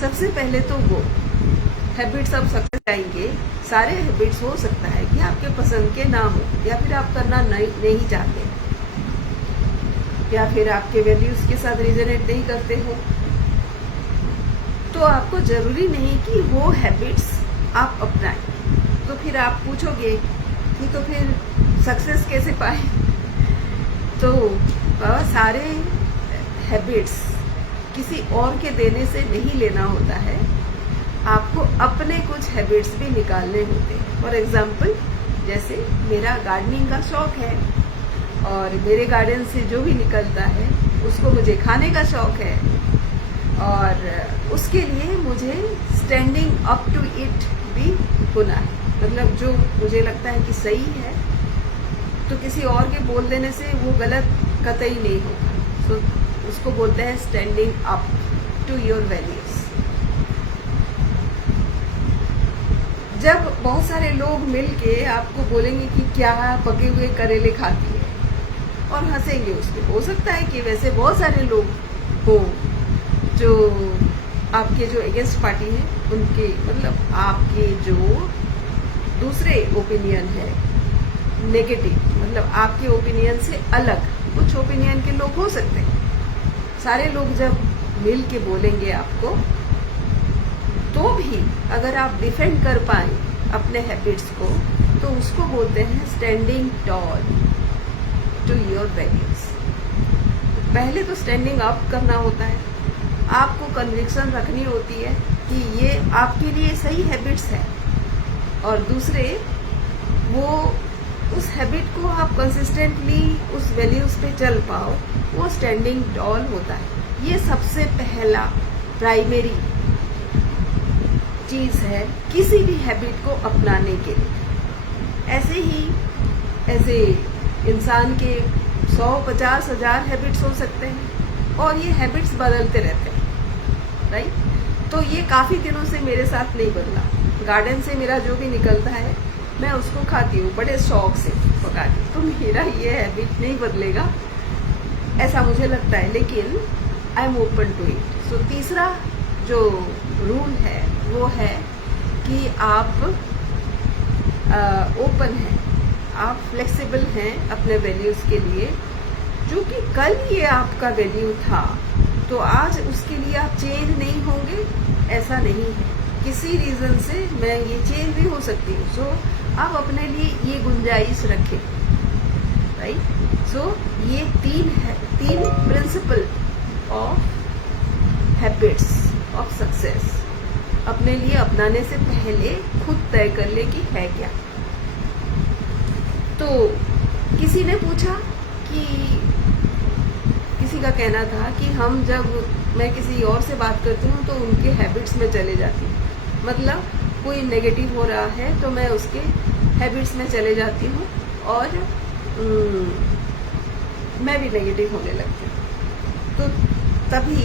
सबसे पहले तो वो हैबिट्स आप सक्सेस आएंगे। सारे हैबिट्स हो सकता है कि आपके पसंद के ना हो, या फिर आप करना नहीं चाहते, या फिर आपके वैल्यूज के साथ रिजोनेट नहीं करते हो। तो आपको जरूरी नहीं कि वो हैबिट्स आप अपनाएं। तो फिर आप पूछोगे कि तो फिर सक्सेस कैसे पाए? तो सारे हैबिट्स किसी और के देने से नहीं लेना होता है, आपको अपने कुछ हैबिट्स भी निकालने होते हैं। फॉर एग्जाम्पल, जैसे मेरा गार्डनिंग का शौक है और मेरे गार्डन से जो भी निकलता है उसको मुझे खाने का शौक है, और उसके लिए मुझे स्टैंडिंग अप टू इट भी होना है। मतलब जो मुझे लगता है कि सही है, तो किसी और के बोल देने से वो गलत कतई नहीं होगा। तो उसको बोलते हैं standing up to your values. जब बहुत सारे लोग मिलके आपको बोलेंगे कि क्या पके हुए करेले खाती है, और हंसेंगे उसके, हो सकता है कि वैसे बहुत सारे लोग हो जो आपके जो अगेंस्ट पार्टी है उनके, मतलब आपके जो दूसरे ओपिनियन है नेगेटिव, मतलब आपके ओपिनियन से अलग कुछ ओपिनियन के लोग हो सकते हैं। सारे लोग जब मिल के बोलेंगे आपको, तो भी अगर आप डिफेंड कर पाए अपने हैबिट्स को, तो उसको बोलते हैं standing tall to your values. पहले तो स्टैंडिंग अप करना होता है, आपको कन्विक्शन रखनी होती है कि ये आपके लिए सही हैबिट्स है, और दूसरे वो उस हैबिट को आप कंसिस्टेंटली उस वैल्यूज पे चल पाओ, वो स्टैंडिंग टॉल होता है। ये सबसे पहला प्राइमरी चीज है किसी भी हैबिट को अपनाने के लिए। ऐसे इंसान के 100-50 हजार हैबिट्स हो सकते हैं, और ये हैबिट्स बदलते रहते हैं, राइट? तो ये काफी दिनों से मेरे साथ नहीं बदला। गार्डन से मेरा जो भी निकलता है मैं उसको खाती हूँ बड़े शौक से पका के, तो मेरा ये हैबिट नहीं बदलेगा ऐसा मुझे लगता है, लेकिन I am open to it. So तीसरा जो रूल है वो है कि आप ओपन हैं, आप फ्लेक्सिबल हैं अपने वैल्यूज के लिए। जो कि कल ये आपका वैल्यू था, तो आज उसके लिए आप चेंज नहीं होंगे, ऐसा नहीं है। किसी रीजन से मैं ये चेंज भी हो सकती हूँ। सो आप अपने लिए ये गुंजाइश रखें, राइट? सो ये तीन principle of habits of success अपने लिए अपनाने से पहले खुद तय कर ले कि है क्या। तो किसी ने पूछा कि किसी का कहना था कि मैं किसी और से बात करती हूँ तो उनके हैबिट्स में चले जाती हूँ। मतलब कोई नेगेटिव हो रहा है तो मैं उसके हैबिट्स में चले जाती हूँ, और मैं भी नेगेटिव होने लगती हूँ। तो तभी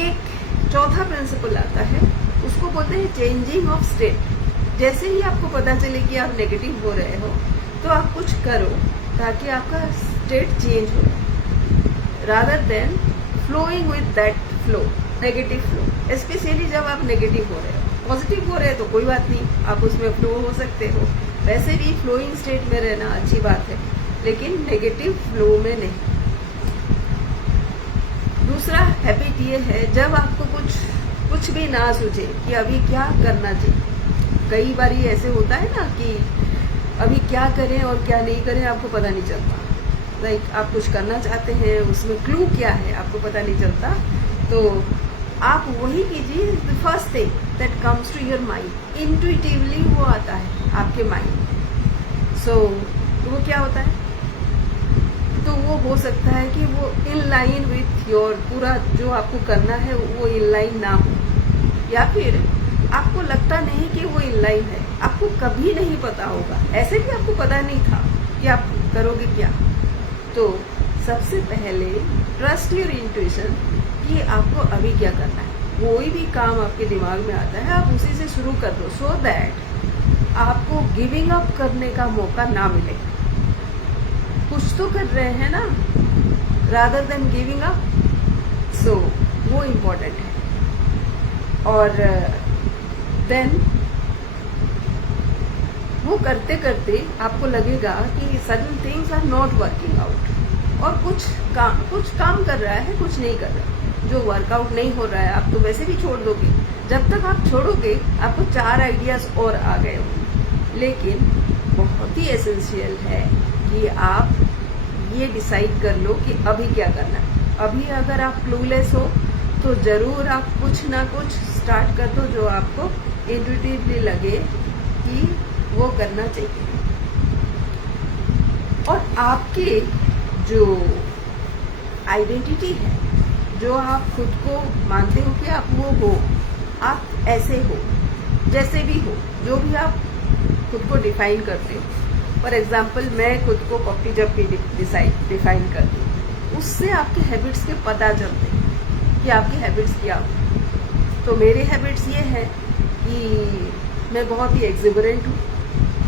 एक चौथा प्रिंसिपल आता है, उसको बोलते हैं चेंजिंग ऑफ स्टेट। जैसे ही आपको पता चले कि आप नेगेटिव हो रहे हो, तो आप कुछ करो ताकि आपका स्टेट चेंज हो, rather than flowing with that flow, negative flow. Especially जब आप नेगेटिव हो रहे हो। पॉजिटिव हो रहे हो तो कोई बात नहीं, आप उसमें फ्लो हो सकते हो। वैसे भी फ्लोइंग स्टेट में रहना अच्छी बात है, लेकिन नेगेटिव फ्लो में नहीं। दूसरा हैबिट ये है, जब आपको कुछ भी ना सूझे कि अभी क्या करना चाहिए। कई बार ये ऐसे होता है ना कि अभी क्या करें और क्या नहीं करें आपको पता नहीं चलता। लाइक आप कुछ करना चाहते हैं, उसमें क्लू क्या है आपको पता नहीं चलता, तो आप वही कीजिए the first thing that comes to your mind. Intuitively वो आता है आपके माइंड। सो वो क्या होता है, तो वो हो सकता है कि वो इन लाइन विथ योर पूरा जो आपको करना है वो इन लाइन ना हो, या फिर आपको लगता नहीं कि वो इन लाइन है, आपको कभी नहीं पता होगा। ऐसे भी आपको पता नहीं था कि आप करोगे क्या। तो सबसे पहले ट्रस्ट योर इंट्यूशन कि आपको अभी क्या करना है। कोई भी काम आपके दिमाग में आता है आप उसी से शुरू कर दो, सो दैट आपको गिविंग अप करने का मौका ना मिले। कुछ तो कर रहे हैं ना, रादर देन गिविंग अप। सो वो इम्पोर्टेंट है। और देन वो करते करते आपको लगेगा कि certain things are not working out, और कुछ काम कर रहा है, कुछ नहीं कर रहा। जो वर्कआउट नहीं हो रहा है आप तो वैसे भी छोड़ दोगे। जब तक आप छोड़ोगे आपको 4 आइडियाज और आ गए होंगे। लेकिन बहुत ही एसेंशियल है कि आप ये डिसाइड कर लो कि अभी क्या करना है। अभी अगर आप क्लूलेस हो तो जरूर आप कुछ ना कुछ स्टार्ट कर दो जो आपको इंट्यूटिवली लगे कि वो करना चाहिए। और आपके जो आइडेंटिटी है, जो आप खुद को मानते हो कि आप वो हो, आप ऐसे हो, जैसे भी हो, जो भी आप खुद को डिफाइन करते हो। फॉर एग्जाम्पल मैं खुद को पप्पी जब डिफाइन करती हूँ, उससे आपके हैबिट्स के पता चलते हैं कि आपकी हैबिट्स क्या हो। तो मेरे हैबिट्स ये हैं कि मैं बहुत ही एक्सिबरेंट हूँ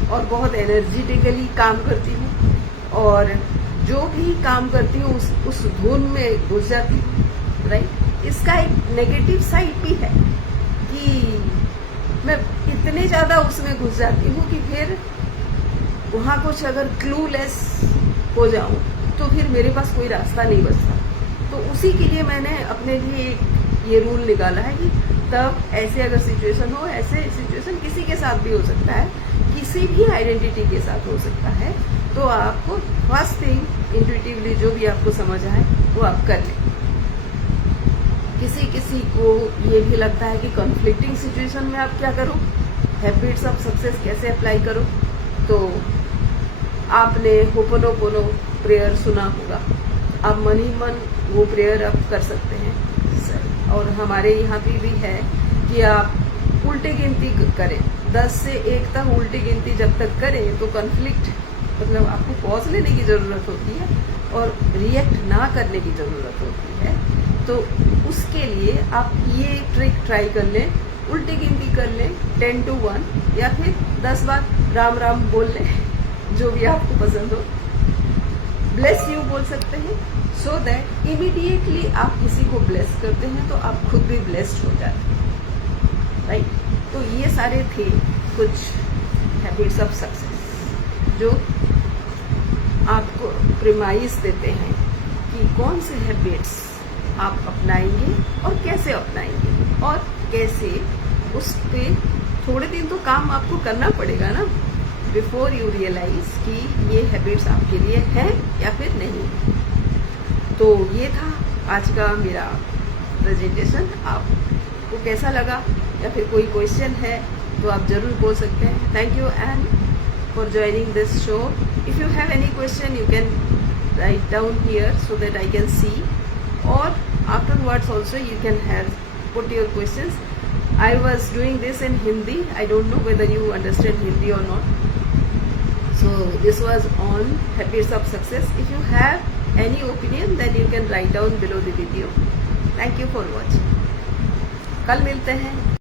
और बहुत एनर्जेटिकली काम करती हूँ, और जो भी काम करती हूँ उस धुन में घुस जाती हूँ, राइट। इसका एक नेगेटिव साइड भी है कि मैं इतने ज्यादा उसमें घुस जाती हूँ कि फिर वहाँ कुछ अगर क्लूलेस हो जाऊं तो फिर मेरे पास कोई रास्ता नहीं बचता। तो उसी के लिए मैंने अपने लिए ये रूल निकाला है कि तब ऐसे अगर सिचुएशन हो, ऐसे सिचुएशन किसी के साथ भी हो सकता है, किसी भी आइडेंटिटी के साथ हो सकता है, तो आपको फर्स्ट थिंग इंट्यूटिवली जो भी आपको समझ आए वो आप कर लें। किसी को ये भी लगता है कि कॉन्फ्लिक्टिंग सिचुएशन में आप क्या करो, हैबिट्स ऑफ सक्सेस कैसे अप्लाई करो। तो आपने होपोनोपोनो प्रेयर सुना होगा, आप मन ही मन वो प्रेयर आप कर सकते हैं। और हमारे यहाँ भी है कि आप उल्टे गिनती करें, 10 से 1 तक उल्टी गिनती जब तक करें तो कॉन्फ्लिक्ट मतलब आपको पॉज लेने की जरूरत होती है और रिएक्ट ना करने की जरूरत होती है। तो उसके लिए आप ये ट्रिक ट्राई कर लें, उल्टी गिनती कर लें 10 to 1, या फिर 10 बार राम राम बोल लें, जो भी आपको पसंद हो। ब्लेस यू बोल सकते हैं, सो दैट इमीडिएटली आप किसी को ब्लेस करते हैं तो आप खुद भी ब्लेस्ड हो जाते हैं, राइट। तो ये सारे थे कुछ हैबिट्स ऑफ सक्सेस जो आपको प्रिमाइस देते हैं कि कौन से हैबिट्स आप अपनाएंगे और कैसे अपनाएंगे, और कैसे उस पे थोड़े दिन तो काम आपको करना पड़ेगा ना, बिफोर यू रियलाइज कि ये हैबिट्स आपके लिए है या फिर नहीं। तो ये था आज का मेरा प्रेजेंटेशन। आपको कैसा लगा या फिर कोई क्वेश्चन है तो आप जरूर बोल सकते हैं। Thank you and for joining this show. If you have any question you can write down here so that I can see, or afterwards also you can have put your questions. I was doing this in Hindi. I don't know whether you understand Hindi or not. So this was on habits of success. If you have any opinion then you can write down below the video. Thank you for watching. कल मिलते हैं